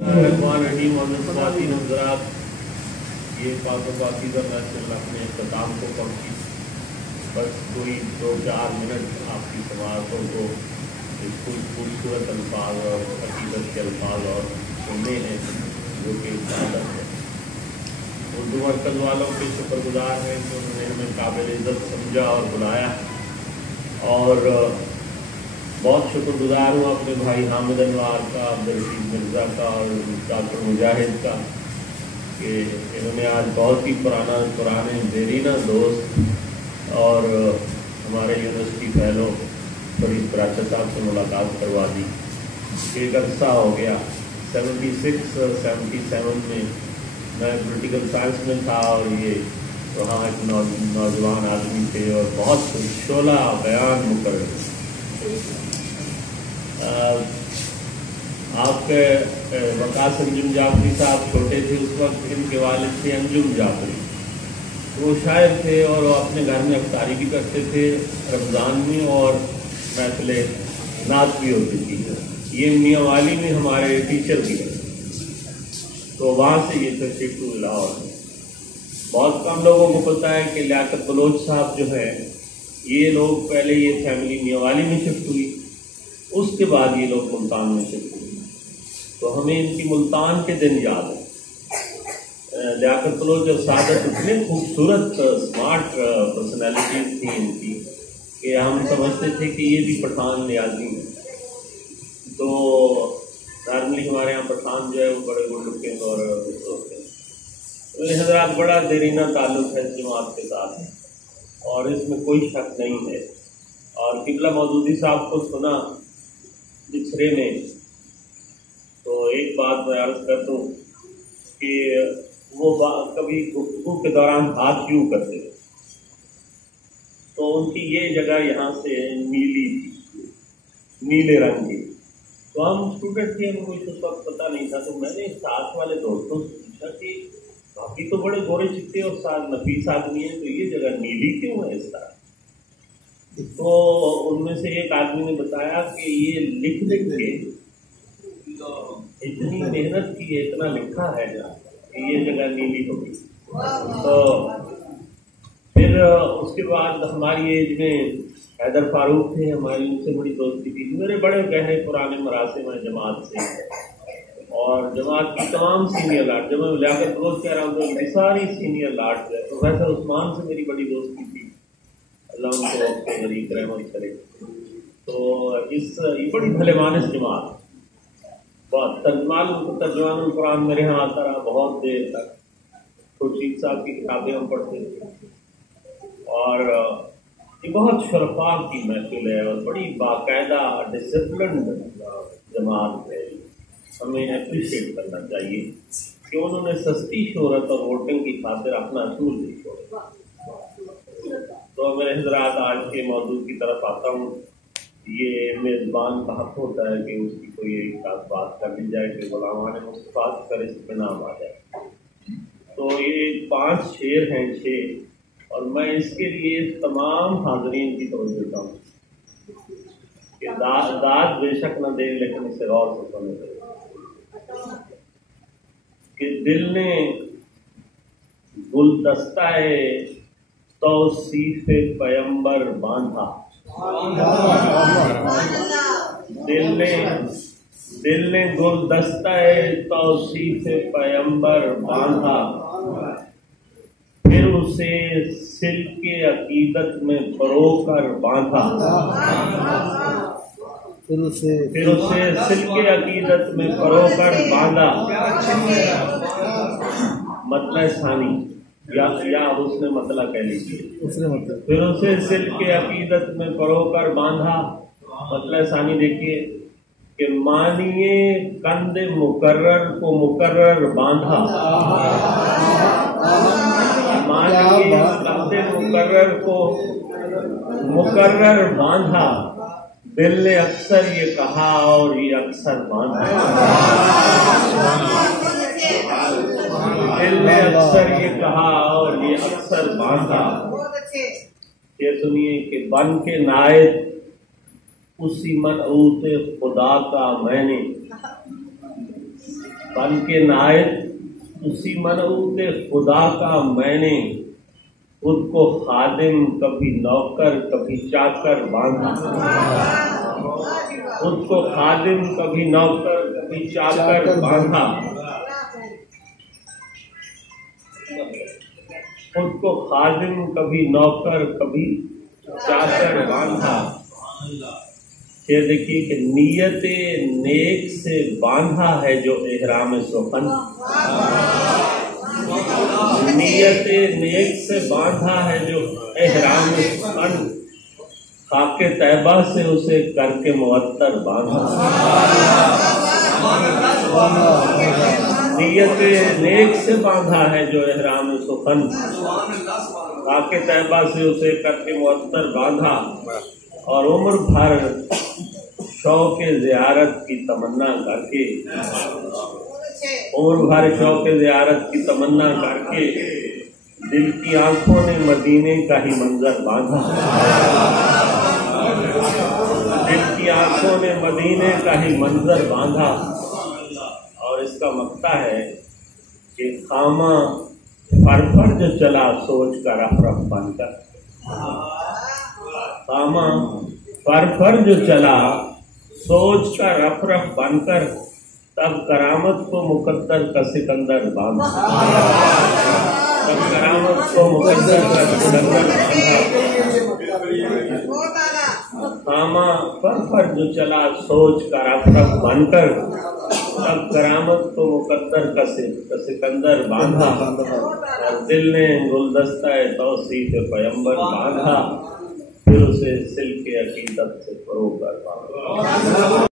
रहीम और ख़वातीन हज़रात, ये पाकी का महफिल अपने अख्ताम को पहुँची। बस कोई 2-4 मिनट आपकी समाअतों को इस खूबसूरत अल्फाज और अकीदत के अल्फाज और सुनने हैं जो कि इबादत है। उर्दू मरकज़ वालों के शुक्रगुजार हैं कि उन्होंने हमें काबिल इज़्ज़त समझा और बुलाया, और बहुत शुक्रगुजार हूँ अपने भाई हामिद अनवार का, अब्दुल मिर्ज़ा का और डॉक्टर मुजाहिद का कि इन्होंने आज बहुत ही पुराने देरीना दोस्त और हमारे यूनिवर्सिटी फैलो फरीद कराचा साहब से मुलाकात करवा दी। एक अरसा हो गया, 76-77 में मैं पॉलिटिकल साइंस में था और ये वहाँ एक नौजवान आदमी थे और बहुत शोला बयान मुकर्रर। आपके वकास अंजुम जाफरी साहब छोटे थे उस वक्त, इनके वालिद थे अंजुम जाफरी। वो शायर थे और वो अपने घर में अफ्तारी भी करते थे रमज़ान में, और महफिल नात भी होती थी। ये मियाँ वाली में हमारे टीचर भी हैं, तो वहाँ से ये तशरीफ़ टू लाहौर है। बहुत कम लोगों को पता है कि लियाकत बलोच साहब जो है, ये लोग पहले ये फैमिली मियाँ वाली में शिफ्ट हुई, उसके बाद ये लोग मुल्तान में शिफ्ट हुए। तो हमें इनकी मुल्तान के दिन याद है। लियाकत बलोच और सादत इतने खूबसूरत स्मार्ट पर्सनैलिटीज थी इनकी कि हम समझते थे कि ये भी पठान लियाजी हैं। तो नॉर्मली हमारे यहाँ पठान जो है वो बड़े गुड लुकिंग और होते हैं। तो हज़रात बड़ा देरीना ताल्लुक़ है इस जमात के साथ और इसमें कोई शक नहीं है। और किबला मौदूदी साहब को सुना बिछरे में, तो एक बात मैं अर्ज़ कर दूँ कि वो कभी गुफ्तगू के दौरान हाथ यूँ करते थे, तो उनकी ये जगह यहाँ से नीली थी, नीले रंग की। तो हम स्टूडेंट थे, हमें कुछ उस वक्त पता नहीं था। तो मैंने साथ वाले दोस्तों से पूछा कि बाकी तो बड़े गोरे चिट्टे और साथ नफीस आदमी है, तो ये जगह नीली क्यों है इस तरह? तो उनमें से एक आदमी ने बताया कि ये लिख के इतनी मेहनत की है, इतना लिखा है कि ये जगह नीली होगी। तो फिर उसके बाद हमारी एज में हैदर फारूक थे, हमारी उनसे बड़ी दोस्ती थी। मेरे बड़े गहरे पुराने मरासिम हैं जमात से, और जमात की तमाम सीनियर लाट, जब मैं लियाकत बलोच कह रहा हूँ तो उनकी सारी सीनियर लाट जो है, प्रोफेसर उस्मान से मेरी बड़ी दोस्ती थी, अल्लाह उनको गरीब रहमत करे। तो ये बड़ी भले मानस जमात, बहुत तर्जुमान कुरान मेरे यहाँ आता रहा बहुत देर तक। खुर्शीद साहब की किताबें हम पढ़ते थे, और ये बहुत शरफा की महफिल है और बड़ी बाकायदा डिसिप्लिन जमात है। हमें अप्रिशिएट करना चाहिए कि उन्होंने सस्ती शोहरत और वोटिंग की खातिर अपना असूल नहीं छोड़ा। तो मैं हज़रात आज के मौजू की तरफ आता हूँ। ये मेज़बान का हक होता है कि उसकी कोई एक खास बात कर ली जाए कि गुलामान मुस्तफा कर इस पे नाम आ जाए। तो ये 5 शेर हैं 6, और मैं इसके लिए तमाम हाज़रीन की तवज्जो देता हूँ कि दाद बेशक न दे, लेकिन इसे गौर से सुने कि दिल ने गुलदस्ता तौसीफ पैगंबर बांधा, दिल ने गुलदस्ता तौसीफ पैगंबर बांधा, फिर उसे सिल्के अकीदत में परोकर बांधा, फिर उसे सिल्के अकीदत में परोकर बांधा। मतलब सानी या उसने मतलब कह लीजिए, फिर उसे सिल्के अकीदत में परोकर बांधा। मतलब सानी देखिए कि मानिए कंदे मुकर्रर को मुकर्रर बांधा, मानिए कंदे मुकर्रर को मुकर्रर बांधा, दिल ने अक्सर ये कहा और ये अक्सर बांधा, दिल ने अक्सर ये कहा और ये अक्सर बांधा। ये सुनिए कि बन के नायत उसी मनऊत खुदा का मैंने بن کے نائب اسی منعوت خدا کا میں نے خود کو خادم کبھی نوکر کبھی چاکر باندھا، خود کو خادم کبھی نوکر کبھی چاکر باندھا، خود کو خادم کبھی نوکر کبھی چاکر باندھا۔ یہ دیکھیے کہ نیت نیک سے باندھا ہے جو احرام سخن، نیت نیک سے باندھا ہے جو احرام سخن، خاک طیبہ سے اسے کر کے معطر باندھا۔ نیت نیک سے باندھا ہے جو احرام سخن، خاک طیبہ سے اسے کر کے معطر باندھا، اور عمر بھر شوق زیارت کی تمنا کر کے، عمر بھر شوق زیارت کی تمنا کر کے دل کی آنکھوں نے مدینے کا ہی منظر باندھا، دل کی آنکھوں نے مدینے کا ہی منظر باندھا۔ اور اس کا مقطع ہے کہ خامہ پر جو چلا سوچ کا رف رف بن کر، خامہ پر جو چلا سوچ کا رف رف بن کر، تب کرامت کو مقدر کا سکندر باندھا، تب کرامت کو مقدر کا سکندر باندھا۔ خامہ پر جو چلا سوچ کا رف رف بن کر، تب کرامت کو مقدر کا سکندر باندھا، اور دل نے گلدستہ توصیف پیمبر باندھا، پھر اسے سلک عقیدت سے فروغ کر باندھا۔